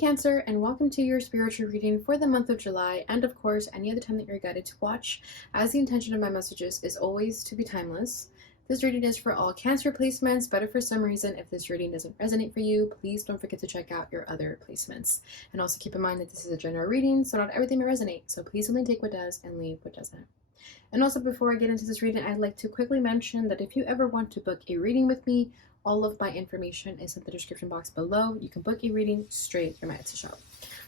Cancer, and welcome to your spiritual reading for the month of July, and of course, any other time that you're guided to watch, as the intention of my messages is always to be timeless. This reading is for all Cancer placements, but if for some reason, if this reading doesn't resonate for you, please don't forget to check out your other placements. And also keep in mind that this is a general reading, so not everything may resonate, so please only take what does and leave what doesn't. And also, before I get into this reading, I'd like to quickly mention that if you ever want to book a reading with me, all of my information is in the description box below. You can book a reading straight from my Etsy shop.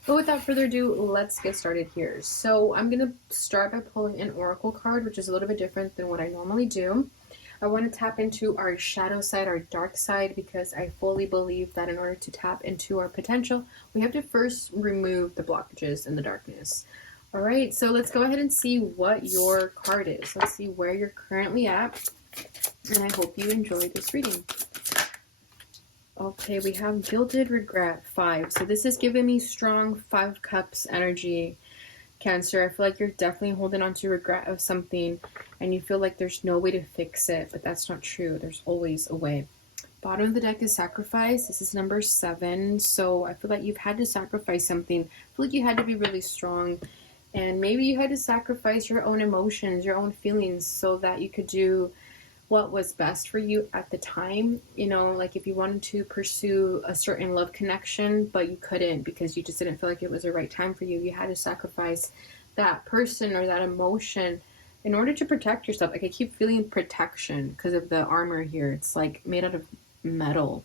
But without further ado, let's get started here. So I'm going to start by pulling an oracle card, which is a little bit different than what I normally do. I want to tap into our shadow side, our dark side, because I fully believe that in order to tap into our potential, we have to first remove the blockages and the darkness. All right, so let's go ahead and see what your card is. Let's see where you're currently at, and I hope you enjoy this reading. Okay, we have Gilded Regret 5. So this is giving me strong 5 cups energy, Cancer. I feel like you're definitely holding on to regret of something, and you feel like there's no way to fix it, but that's not true. There's always a way. Bottom of the deck is Sacrifice. This is number 7. So I feel like you've had to sacrifice something. I feel like you had to be really strong. And maybe you had to sacrifice your own emotions, your own feelings, so that you could do what was best for you at the time. You know, like if you wanted to pursue a certain love connection, but you couldn't because you just didn't feel like it was the right time for you. You had to sacrifice that person or that emotion in order to protect yourself. Like I keep feeling protection because of the armor here. It's like made out of metal.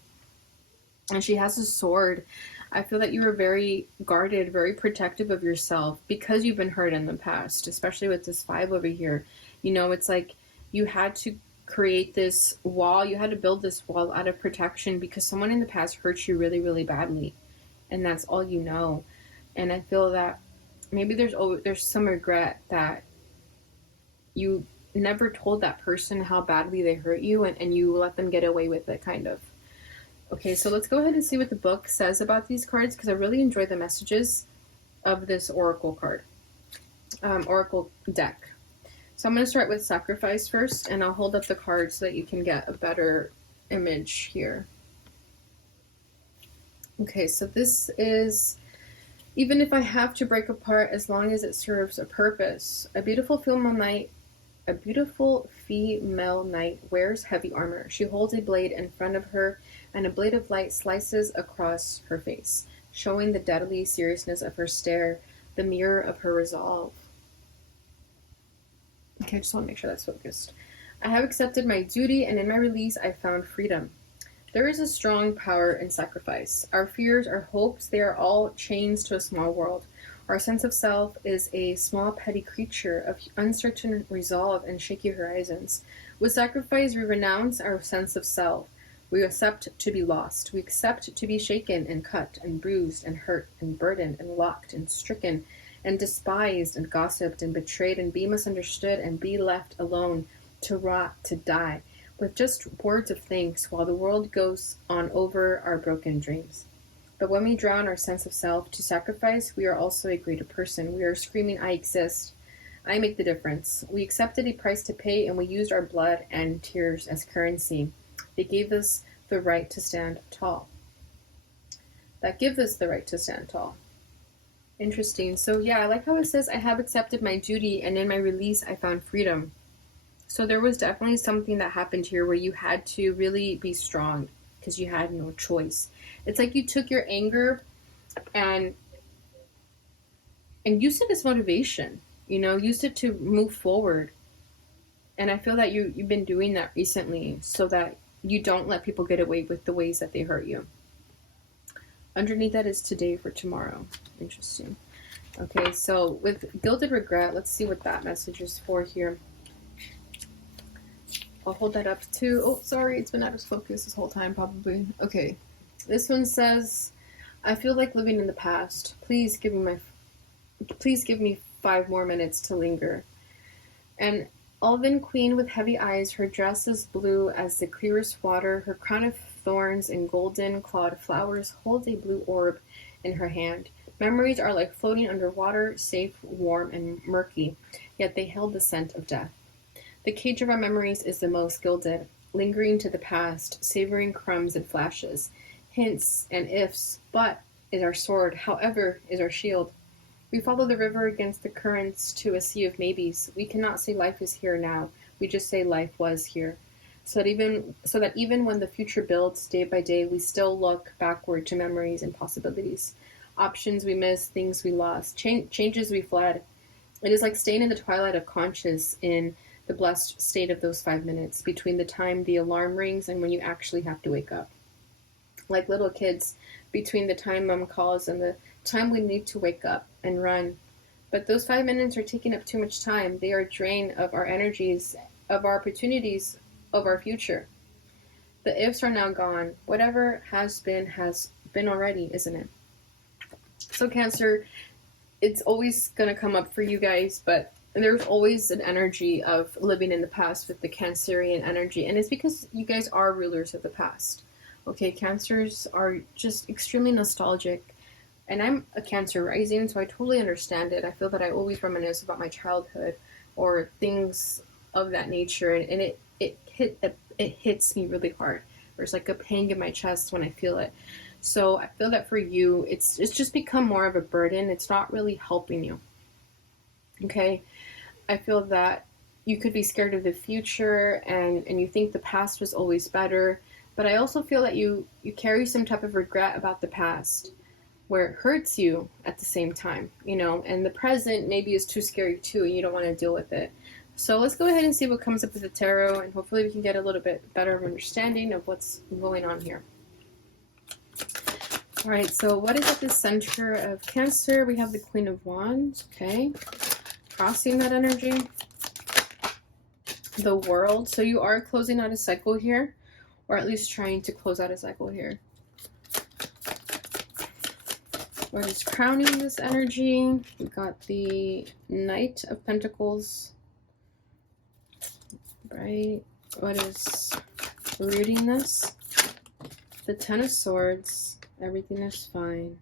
And she has a sword. I feel that you were very guarded, very protective of yourself because you've been hurt in the past, especially with this 5 over here. You know, it's like you had to create this wall. You had to build this wall out of protection because someone in the past hurt you really, really badly. And that's all you know. And I feel that maybe there's some regret that you never told that person how badly they hurt you and you let them get away with it, kind of. Okay, so let's go ahead and see what the book says about these cards because I really enjoy the messages of this oracle card, oracle deck. So I'm going to start with Sacrifice first, and I'll hold up the card so that you can get a better image here. Okay, so this is, even if I have to break apart, as long as it serves a purpose. A beautiful female knight wears heavy armor. She holds a blade in front of her, and a blade of light slices across her face, showing the deadly seriousness of her stare, the mirror of her resolve. Okay, I just want to make sure that's focused. I have accepted my duty, and in my release I found freedom. There is a strong power in sacrifice. Our fears, our hopes, they are all chains to a small world. Our sense of self is a small petty creature of uncertain resolve and shaky horizons. With sacrifice, we renounce our sense of self. We accept to be lost. We accept to be shaken and cut and bruised and hurt and burdened and locked and stricken and despised and gossiped and betrayed and be misunderstood and be left alone to rot, to die, with just words of thanks while the world goes on over our broken dreams. But when we drown our sense of self to sacrifice, we are also a greater person. We are screaming, I exist. I make the difference. We accepted a price to pay, and we used our blood and tears as currency. They gave us the right to stand tall. That gives us the right to stand tall. Interesting. So yeah, I like how it says, I have accepted my duty, and in my release, I found freedom. So there was definitely something that happened here where you had to really be strong because you had no choice. It's like you took your anger and used it as motivation, you know, used it to move forward. And I feel that you've been doing that recently so that you don't let people get away with the ways that they hurt you. Underneath that is today for tomorrow. Interesting. Okay, so with Gilded Regret, let's see what that message is for here. I'll hold that up too. Oh, sorry, it's been out of focus this whole time, probably. Okay, this one says, I feel like living in the past. Please give me 5 more minutes to linger. An elven queen with heavy eyes, her dress is blue as the clearest water, her crown of thorns and golden clawed flowers holds a blue orb in her hand. Memories are like floating underwater, safe, warm, and murky, yet they held the scent of death. The cage of our memories is the most gilded, lingering to the past, savoring crumbs and flashes, hints and ifs, but is our sword, however is our shield. We follow the river against the currents to a sea of maybes. We cannot say life is here now. We just say life was here. So that even when the future builds day by day, we still look backward to memories and possibilities. Options we missed, things we lost, changes we fled. It is like staying in the twilight of conscious in the blessed state of those 5 minutes between the time the alarm rings and when you actually have to wake up. Like little kids, between the time mom calls and the time we need to wake up and run. But those 5 minutes are taking up too much time. They are a drain of our energies, of our opportunities, of our future. The ifs are now gone. Whatever has been already, isn't it? So Cancer, it's always going to come up for you guys, but there's always an energy of living in the past with the Cancerian energy, and it's because you guys are rulers of the past. Okay, Cancers are just extremely nostalgic, and I'm a Cancer rising, so I totally understand it. I feel that I always reminisce about my childhood or things of that nature, and it hits me really hard. There's like a pang in my chest when I feel it. So I feel that for you, it's just become more of a burden. It's not really helping you. Okay, I feel that you could be scared of the future, and you think the past was always better. But I also feel that you carry some type of regret about the past, where it hurts you at the same time, and the present maybe is too scary too, and you don't want to deal with it. So let's go ahead and see what comes up with the tarot, and hopefully we can get a little bit better of understanding of what's going on here. All right, so what is at the center of Cancer? We have the Queen of Wands, okay. Crossing that energy. The World. So you are closing out a cycle here, or at least trying to close out a cycle here. What is crowning this energy? We've got the Knight of Pentacles. Right. What is rooting this? The Ten of Swords. Everything is fine.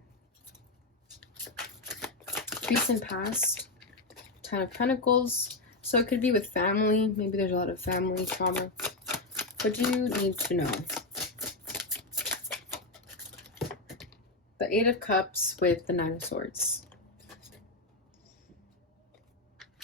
Peace and past. Ten of Pentacles. So it could be with family. Maybe there's a lot of family trauma. What do you need to know? The Eight of Cups with the Nine of Swords.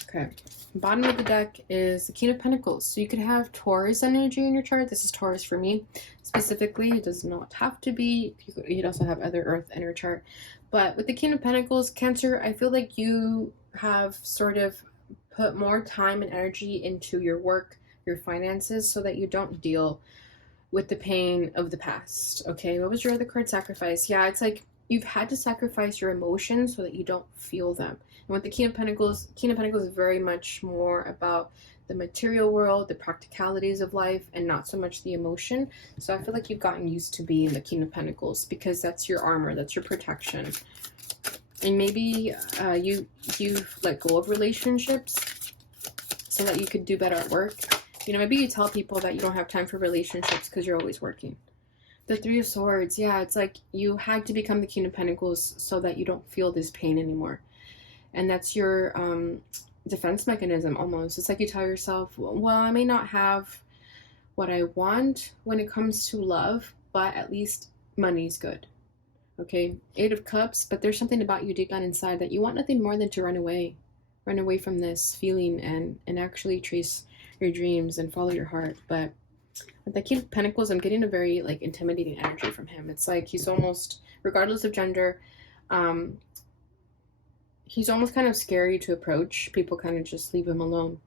Okay. Bottom of the deck is the King of Pentacles. So you could have Taurus energy in your chart. This is Taurus for me. Specifically, it does not have to be. You could also have other Earth in your chart. But with the King of Pentacles, Cancer, I feel like you have sort of put more time and energy into your work, your finances, so that you don't deal with the pain of the past. Okay, what was your other card? Sacrifice. Yeah, it's like you've had to sacrifice your emotions so that you don't feel them. And with the King of Pentacles is very much more about the material world, the practicalities of life, and not so much the emotion. So I feel like you've gotten used to being the King of Pentacles because that's your armor, that's your protection. And maybe you've let go of relationships so that you could do better at work. Maybe you tell people that you don't have time for relationships because you're always working. The Three of Swords, yeah, it's like you had to become the King of Pentacles so that you don't feel this pain anymore. And that's your defense mechanism almost. It's like you tell yourself, well, I may not have what I want when it comes to love, but at least money's good. Okay, Eight of Cups, but there's something about you deep down inside that you want nothing more than to run away from this feeling and actually chase your dreams and follow your heart. But with the King of Pentacles, I'm getting a very intimidating energy from him. It's like he's almost, regardless of gender, he's almost kind of scary to approach. People kind of just leave him alone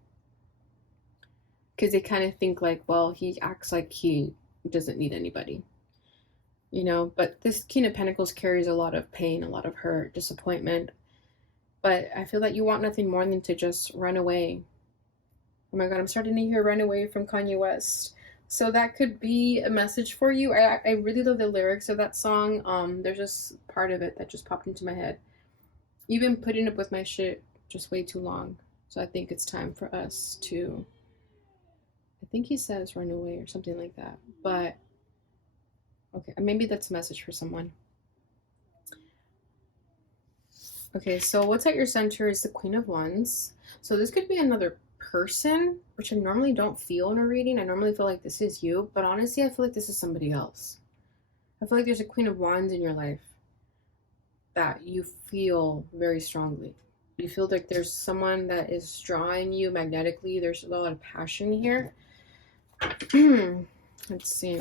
because they kind of think well, he acts like he doesn't need anybody, but this King of Pentacles carries a lot of pain, a lot of hurt, disappointment. But I feel that you want nothing more than to just run away. Oh my God, I'm starting to hear Run Away from Kanye West. So that could be a message for you. I really love the lyrics of that song. There's just part of it that just popped into my head. You've been putting up with my shit just way too long. So I think it's time for us to, I think he says run away or something like that. But, okay, maybe that's a message for someone. Okay, so what's at your center is the Queen of Wands. So this could be another person, which I normally don't feel in a reading. I normally feel like this is you, but honestly, I feel like this is somebody else. I feel like there's a Queen of Wands in your life. that you feel very strongly. You feel like there's someone that is drawing you magnetically. There's a lot of passion here. Let's see.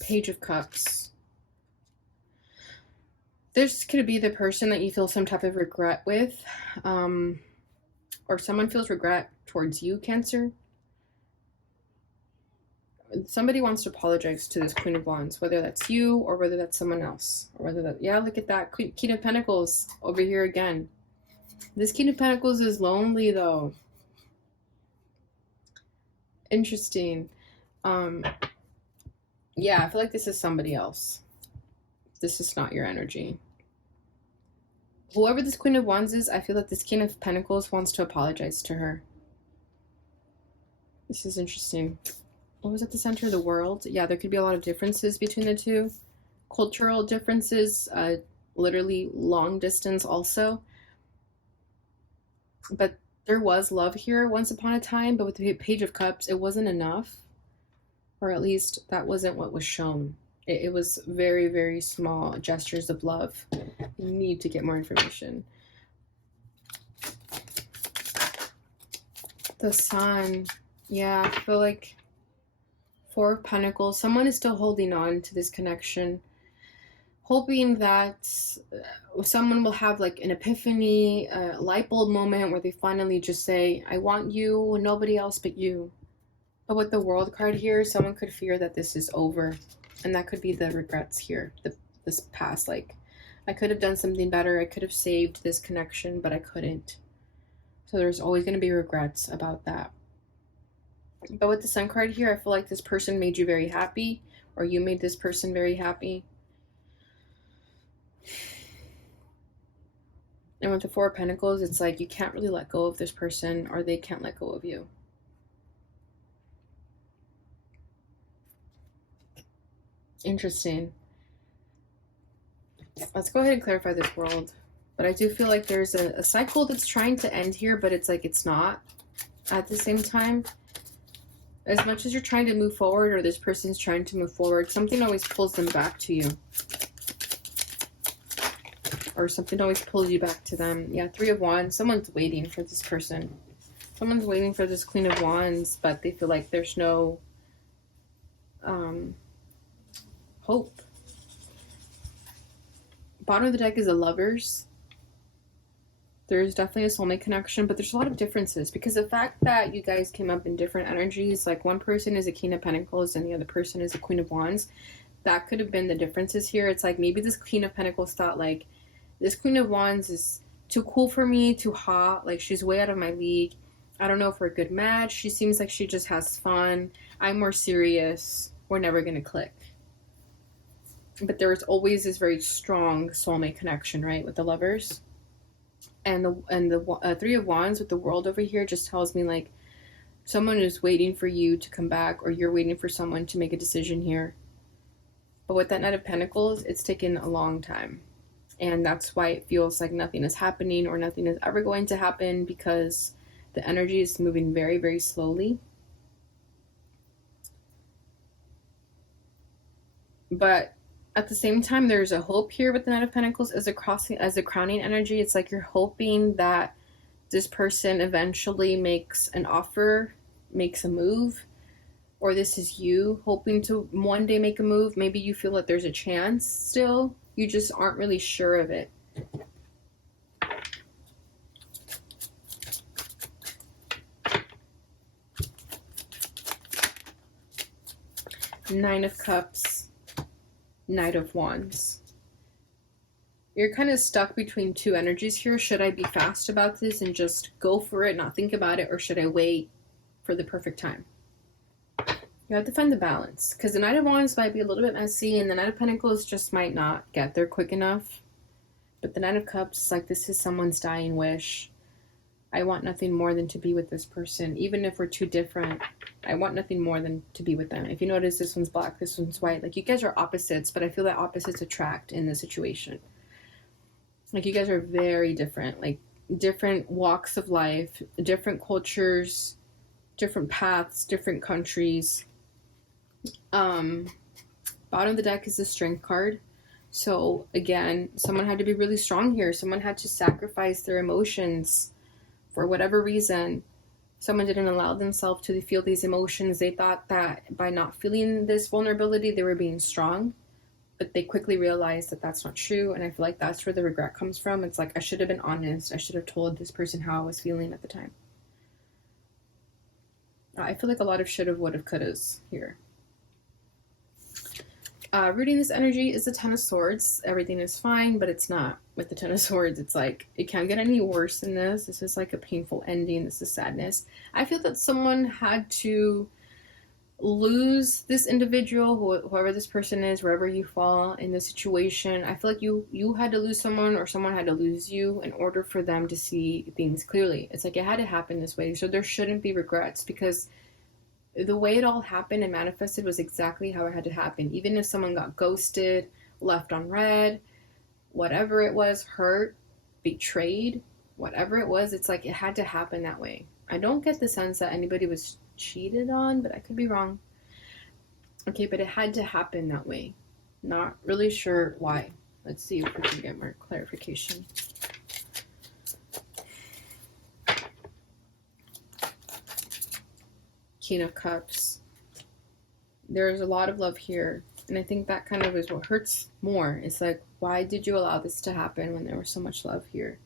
Page of Cups. This could be the person that you feel some type of regret with, or someone feels regret towards you, Cancer. Somebody wants to apologize to this Queen of Wands, whether that's you or whether that's someone else, or whether that, yeah, look at that King of Pentacles over here again. This King of Pentacles is lonely though. Interesting. Yeah, I feel like this is somebody else. This is not your energy. Whoever this Queen of Wands is, I feel like this King of Pentacles wants to apologize to her. This is interesting. What was at the center of the world? Yeah, there could be a lot of differences between the two. Cultural differences, literally long distance also. But there was love here once upon a time, but with the Page of Cups, it wasn't enough. Or at least that wasn't what was shown. It was very, very small gestures of love. You need to get more information. The Sun. Yeah, I feel like Four of Pentacles. Someone is still holding on to this connection, hoping that someone will have like an epiphany, a light bulb moment where they finally just say, I want you and nobody else but you. But with the World card here, someone could fear that this is over. And that could be the regrets here, this past, like, I could have done something better. I could have saved this connection, but I couldn't. So there's always going to be regrets about that. But with the Sun card here, I feel like this person made you very happy, or you made this person very happy. And with the Four of Pentacles, it's like you can't really let go of this person, or they can't let go of you. Interesting. Let's go ahead and clarify this world. But I do feel like there's a cycle that's trying to end here, but it's like it's not at the same time. As much as you're trying to move forward, or this person's trying to move forward, something always pulls them back to you. Or something always pulls you back to them. Yeah, Three of Wands. Someone's waiting for this person. Someone's waiting for this Queen of Wands, but they feel like there's no hope. Bottom of the deck is the Lovers. There's definitely a soulmate connection, but there's a lot of differences because the fact that you guys came up in different energies, like one person is a King of Pentacles and the other person is a Queen of Wands, that could have been the differences here. It's like maybe this Queen of Pentacles thought like, this Queen of Wands is too cool for me, too hot, like she's way out of my league. I don't know if we're a good match. She seems like she just has fun. I'm more serious. We're never going to click. But there's always this very strong soulmate connection, right, with the Lovers. And the Three of Wands with the World over here just tells me like someone is waiting for you to come back, or you're waiting for someone to make a decision here. But with that Knight of Pentacles, it's taken a long time. And that's why it feels like nothing is happening, or nothing is ever going to happen, because the energy is moving very, very slowly. But at the same time, there's a hope here with the Knight of Pentacles as a crowning energy. It's like you're hoping that this person eventually makes an offer, makes a move, or this is you hoping to one day make a move. Maybe you feel that there's a chance still. You just aren't really sure of it. Nine of Cups, Knight of Wands. You're kind of stuck between two energies here. Should I be fast about this and just go for it, not think about it, or should I wait for the perfect time? You have to find the balance, because the Knight of Wands might be a little bit messy, and the Knight of Pentacles just might not get there quick enough. But the Knight of Cups, like, this is someone's dying wish. I want nothing more than to be with this person. Even if we're too different, I want nothing more than to be with them. If you notice, this one's black, this one's white. Like, you guys are opposites, but I feel that opposites attract in this situation. Like, you guys are very different. Like, different walks of life, different cultures, different paths, different countries. Um, Bottom of the deck is the Strength card. So again, someone had to be really strong here. Someone had to sacrifice their emotions for whatever reason. Someone didn't allow themselves to feel these emotions. They thought that by not feeling this vulnerability, they were being strong. But they quickly realized that that's not true. And I feel like that's where the regret comes from. It's like, I should have been honest. I should have told this person how I was feeling at the time. I feel like a lot of should have, would have, could haves here. Reading this energy is the Ten of Swords. Everything is fine, but it's not. With the Ten of Swords, it's like, it can't get any worse than this. This is like a painful ending. This is sadness. I feel that someone had to lose this individual, whoever this person is, wherever you fall in the situation. I feel like you had to lose someone, or someone had to lose you in order for them to see things clearly. It's like it had to happen this way. So there shouldn't be regrets, because the way it all happened and manifested was exactly how it had to happen. Even if someone got ghosted, left on red, whatever it was, hurt, betrayed, whatever it was, it's like it had to happen that way. I don't get the sense that anybody was cheated on, but I could be wrong. Okay, but it had to happen that way. Not really sure why. Let's see if we can get more clarification. King of Cups. There's a lot of love here, and I think that kind of is what hurts more. It's like, why did you allow this to happen when there was so much love here?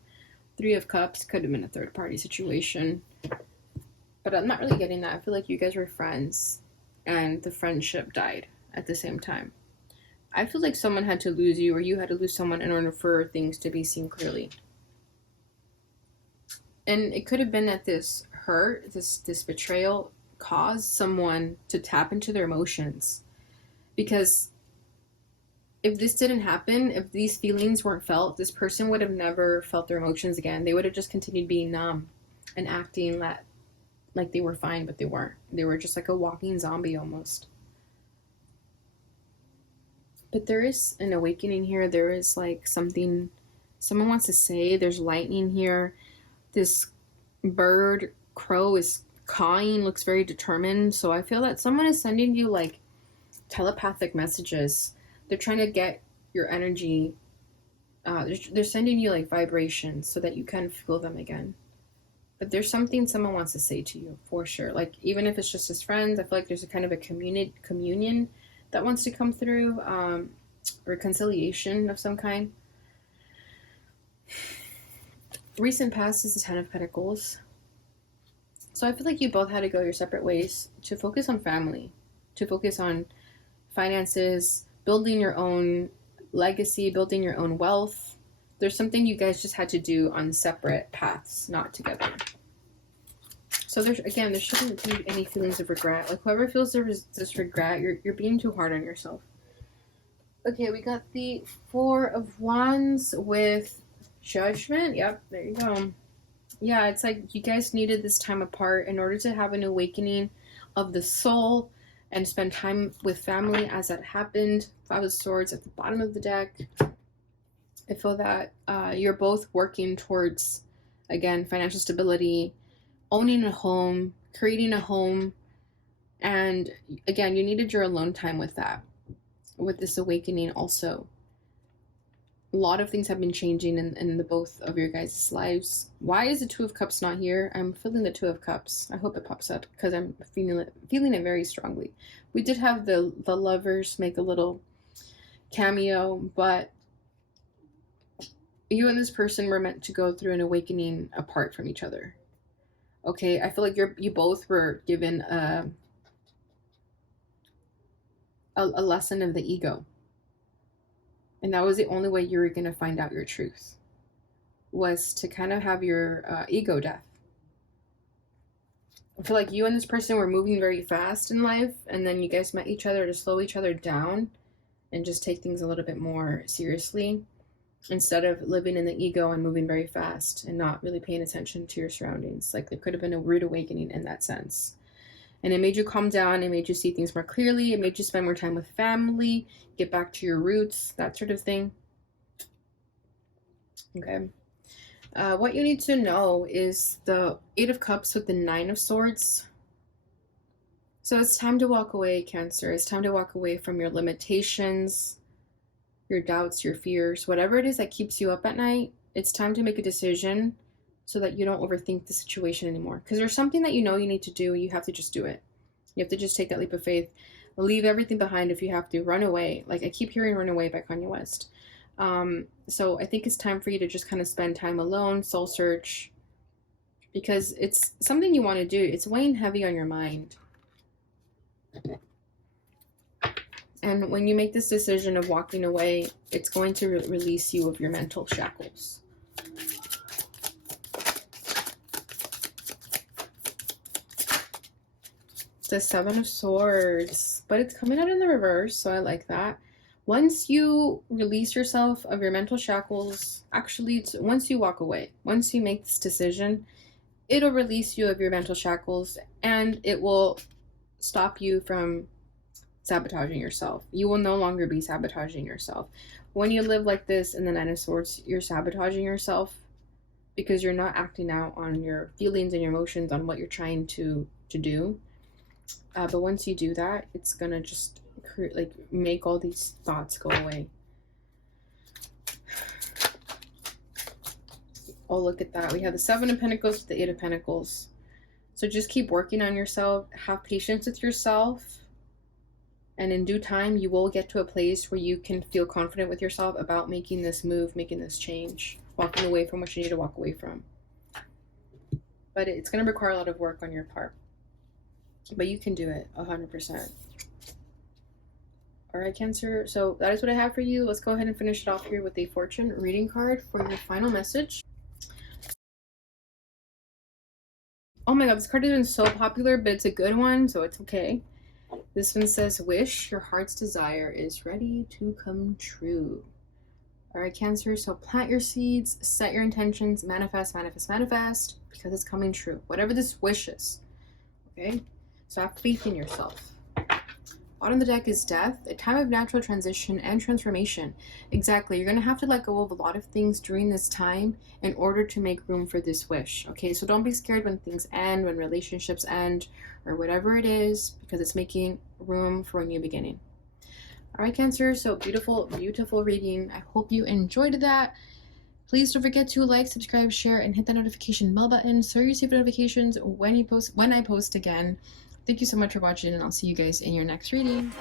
Three of Cups could have been a third party situation, but I'm not really getting that. I feel like you guys were friends and the friendship died at the same time. I feel like someone had to lose you, or you had to lose someone in order for things to be seen clearly. And it could have been that this hurt, this betrayal, caused someone to tap into their emotions. Because if this didn't happen, if these feelings weren't felt, this person would have never felt their emotions again. They would have just continued being numb and acting like they were fine, but they weren't. They were just like a walking zombie almost. But there is an awakening here. There is like something someone wants to say. There's lightning here. This bird, crow, is cawing, looks very determined. So I feel that someone is sending you like telepathic messages. They're trying to get your energy. They're sending you like vibrations so that you can feel them again. But there's something someone wants to say to you for sure. Like, even if it's just as friends, I feel like there's a kind of a communion that wants to come through, reconciliation of some kind. Recent past is the Ten of Pentacles. So I feel like you both had to go your separate ways to focus on family, to focus on finances, building your own legacy, building your own wealth. There's something you guys just had to do on separate paths, not together. So there shouldn't be any feelings of regret. Like, whoever feels this regret, you're being too hard on yourself. Okay, we got the Four of Wands with Judgment. Yep, there you go. Yeah, it's like you guys needed this time apart in order to have an awakening of the soul and spend time with family as that happened. Five of Swords at the bottom of the deck. I feel that you're both working towards, again, financial stability, owning a home, creating a home, and again, you needed your alone time with that, with this awakening also. A lot of things have been changing in the both of your guys' lives. Why is the Two of Cups not here? I'm feeling the Two of Cups. I hope it pops up because I'm feeling it very strongly. We did have the lovers make a little cameo, but you and this person were meant to go through an awakening apart from each other. Okay, I feel like you both were given a lesson of the ego. And that was the only way you were going to find out your truth, was to kind of have your ego death. I feel like you and this person were moving very fast in life, and then you guys met each other to slow each other down and just take things a little bit more seriously, instead of living in the ego and moving very fast and not really paying attention to your surroundings. Like, there could have been a rude awakening in that sense. And it made you calm down, it made you see things more clearly, it made you spend more time with family, get back to your roots, that sort of thing. Okay. What you need to know is the Eight of Cups with the Nine of Swords. So it's time to walk away, Cancer. It's time to walk away from your limitations, your doubts, your fears, whatever it is that keeps you up at night. It's time to make a decision so that you don't overthink the situation anymore. Because there's something that you know you need to do, you have to just do it. You have to just take that leap of faith. Leave everything behind if you have to. Run away. Like I keep hearing Run Away by Kanye West. So I think it's time for you to just kind of spend time alone, soul search, because it's something you want to do. It's weighing heavy on your mind. And when you make this decision of walking away, it's going to release you of your mental shackles. The Seven of Swords, but it's coming out in the reverse, so I like that. Once you release yourself of your mental shackles, actually, once you walk away, once you make this decision, it'll release you of your mental shackles, and it will stop you from sabotaging yourself. You will no longer be sabotaging yourself. When you live like this in the Nine of Swords, you're sabotaging yourself because you're not acting out on your feelings and your emotions, on what you're trying to do. But once you do that, it's gonna just make all these thoughts go away. Oh, look at that. We have the Seven of Pentacles with the Eight of Pentacles. So just keep working on yourself. Have patience with yourself. And in due time, you will get to a place where you can feel confident with yourself about making this move, making this change, walking away from what you need to walk away from. But it's going to require a lot of work on your part. But you can do it 100%. All right, Cancer. So that is what I have for you. Let's go ahead and finish it off here with a fortune reading card for your final message. Oh my god, this card has been so popular, but it's a good one, so it's okay. This one says, wish your heart's desire is ready to come true. All right, Cancer. So plant your seeds, set your intentions, manifest, manifest, manifest, because it's coming true. Whatever this wish is. Okay? So have faith in yourself. Bottom of the deck is death, a time of natural transition and transformation. Exactly. You're going to have to let go of a lot of things during this time in order to make room for this wish. Okay, so don't be scared when things end, when relationships end, or whatever it is, because it's making room for a new beginning. All right, Cancer. So beautiful, beautiful reading. I hope you enjoyed that. Please don't forget to like, subscribe, share, and hit the notification bell button so you receive notifications when I post again. Thank you so much for watching, and I'll see you guys in your next reading.